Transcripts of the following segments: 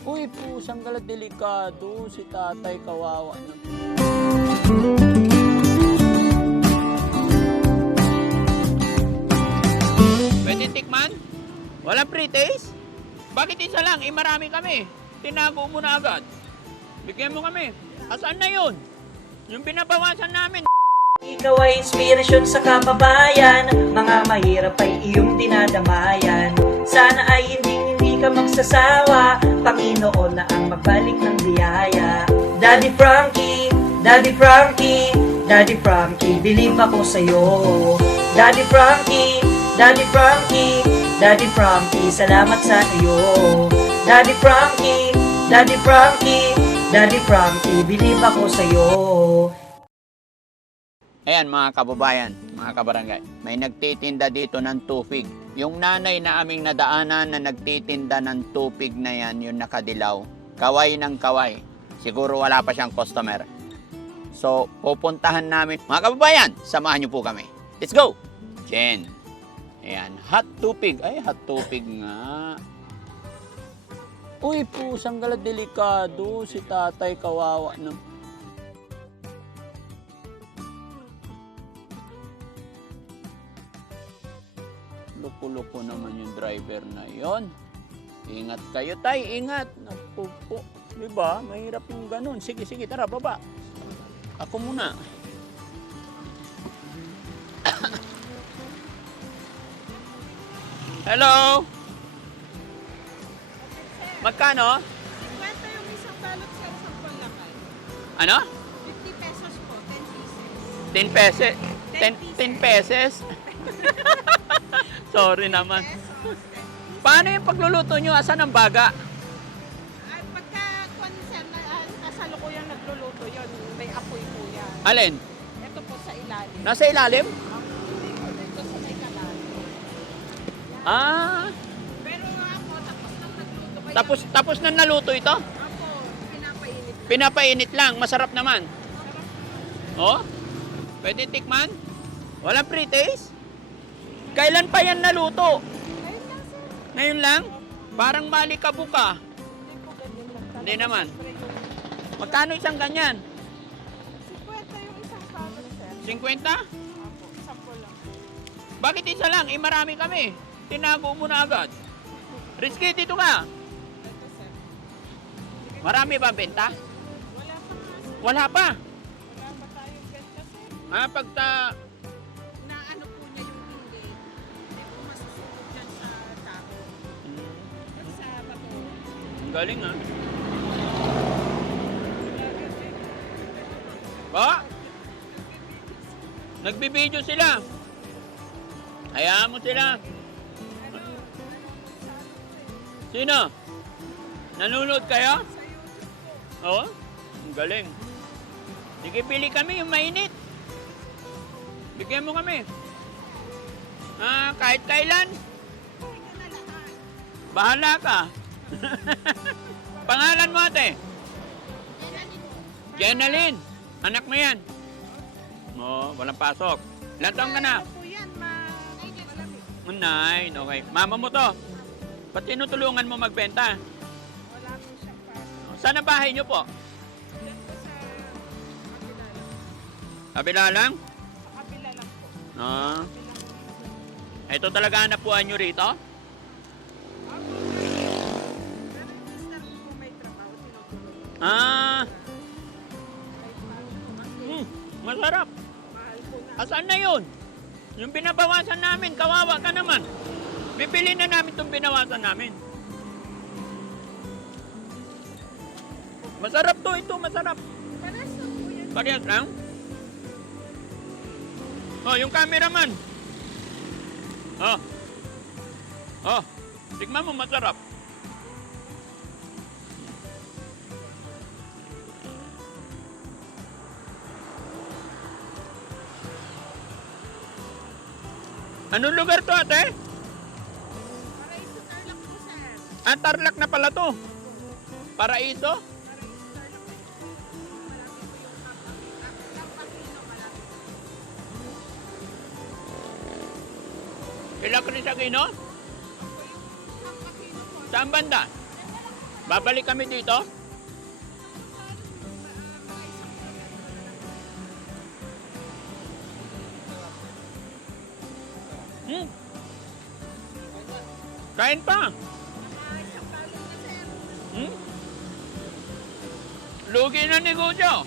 Uy, pusang galat delikado. Si tatay kawawa na. Pwede tikman? Walang pre-taste? Bakit isa lang? Eh, marami kami. Tinago mo na agad. Bigyan mo kami. Asan na yun? Yung pinabawasan namin. Ikaw ay inspirasyon sa kababayan Mga mahirap ay iyong dinadamayan Sana ay hindi hindi ka magsasawa Panginoon na ang magbalik ng biyaya. Daddy Frankie, Daddy Frankie Daddy Frankie, believe ako sa'yo. Daddy Frankie, Daddy Frankie Daddy Frankie, salamat sa iyo. Daddy Frankie, Daddy Frankie Daddy Frankie, believe ako sa'yo. Ayan mga kababayan, mga kabarangay, may nagtitinda dito ng tupig. Yung nanay na aming nadaanan na nagtitinda ng tupig na yan, yung nakadilaw, kaway ng kaway. Siguro wala pa siyang customer. So, pupuntahan namin. Mga kababayan, samahan niyo po kami. Let's go! Jen. Ayan, hot tupig. Ay, hot tupig nga. Uy, pusang galat delikado. Si tatay kawawa na. Lupo-lupo naman yung driver na yon. Ingat kayo, tay. Ingat. Naku po. Diba? Mahirap yung ganun. Sige, sige. Tara, baba. Ako muna. Hello? Magkano? 50 yung isang balot sir sa Bulacan. Ano? 50 pesos po, 10 pieces. 10 pesos. 10, 10 pesos. Sorry naman. Paano yung pagluluto nyo? Asan ang baga? Ay, pagka sir, na, ah, nasa lukuyang nagluluto yun, may apoy po yan. Alin? Ito po sa ilalim. Nasa ilalim? Ito sa may kalan. Ah, Pero nga po, tapos nang nagluto kayo. tapos tapos na naluto ito? Ako, pinapainit. Pinapainit lang, masarap naman. Oh? Pwede tikman? Walang pre-taste? Kailan pa yan naluto? Ayun lang sir. Ngayon lang? Parang malikabu ka. Talaga. Hindi naman. Magkano isang ganyan? 50 yung isang balot sir. 50? Apo, sampo lang. Bakit isa lang? Eh marami kami. Tinago mo na agad. Risky dito ka. Marami ba benta? Wala pa. Wala pa. Wala pa tayong benta sir. Ah, pagta... galing ah. Ba? Nagbibideo sila. Hayaan mo sila. Sino? Nanonood kayo? Oo? Ang galing. Sige, pili kami yung mainit. Bigyan mo kami. Ah, kahit kailan. Bahala ka. Pangalan mo ate? Jenaline. Anak mo yan. Oo, walang pasok. Ilan taon ka na? Ano po yan, ma... malamig. Nine. Okay. Mama mo to. Ba't tinutulungan mo magbenta? Wala po siyang pasok. Saan ang bahay niyo po? Po sa kabila lang. Kabila lang? Sa kabila lang po. Ah. Kabila. Ito talaga ang napuan nyo rito? Ah. Hmm, masarap. Asan na yun? Yung binabawasan namin, kawawa ka naman. Bibili na namin itong binawasan namin. Masarap to, ito masarap. Parehas lang. Oh, yung cameraman. Oh. Oh, tignan mo masarap. Anong lugar to, ate? Paraiso Tarlac po, sir. Ah, Tarlac na pala to. Paraiso? Paraiso Tarlac po. Malapit po yung. Kapakino, malapit po. Ila Cris Aquino? Saan banda? Babalik kami dito? Hmm. Kain pa. Hmm? Lugi na negosyo.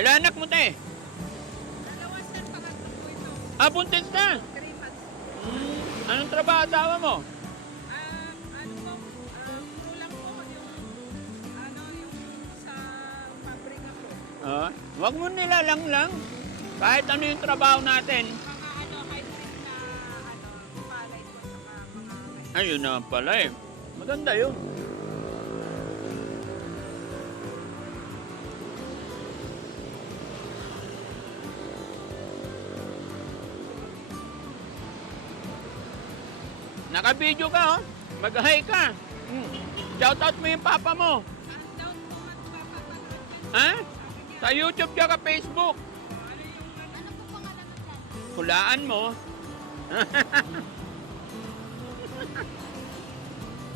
Ilan anak mo, te? Dalawa sir, pangatlo po ito. Ah, buntis na. Three months. Hmm. Anong trabaho asawa mo? Po. Ah, wag mo nilalang lang. Kahit ano yung trabaho natin. Mga ano, hybrid na, ano, palay po sa mga, Ayun na pala eh. Maganda yun. Naka-video ka oh. Mag-hi ka. Hmm. Shoutout mo yung papa mo. Saan daw po magpapapanood yan? Ha? Niya, Sa YouTube ka ka Facebook. ano po pangalan ng channel? Hulaan mo.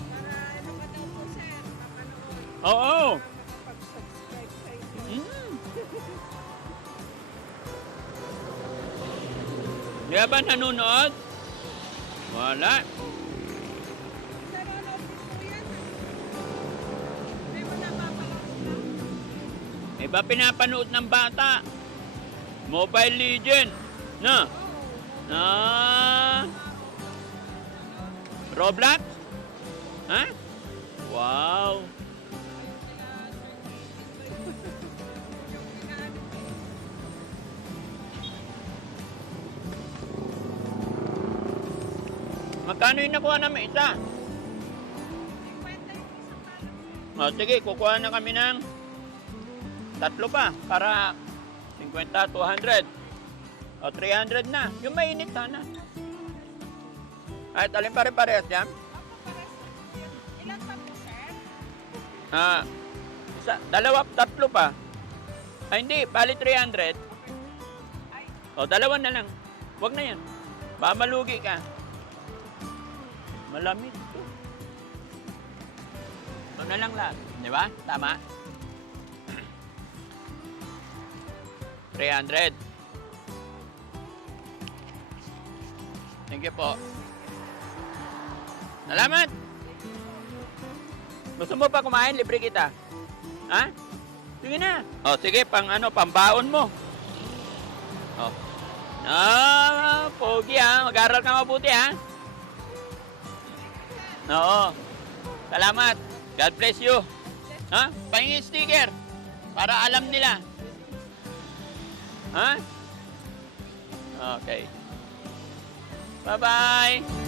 Para ano ka daw po sir, mapanood. Oo. Para makapag-subscribe sa inyo. Mm. Di ba nanonood? Wala. Iba pinapanood ng bata. Mobile Legend. Na? Ah, Roblox? Ha? Wow. Magkano yung nakuha namin isa? O sige, kukuha na kami ng tatlo pa para 50, 200. O 300 na. Yung mainit sana. Ay, alin pa rin parehas yan? Ilan pa po, sir? Ah, isa, dalawa, tatlo pa. Ay, hindi, bali 300. Ay, O, dalawa na lang. Huwag na yan. Baka malugi ka. Malamig to. Ito na lang lahat. Di ba? Tama? 300. Thank you po. Salamat! Gusto mo pa kumain? Libre kita. Ha? Sige na. O, sige, pang ano, pambaon mo. O. Ah, pogi ha. Mag-aral ka mabuti ha. Oo. Salamat. God bless you. Ha? Pahingin sticker. Para alam nila. Ha? Okay. Bye-bye.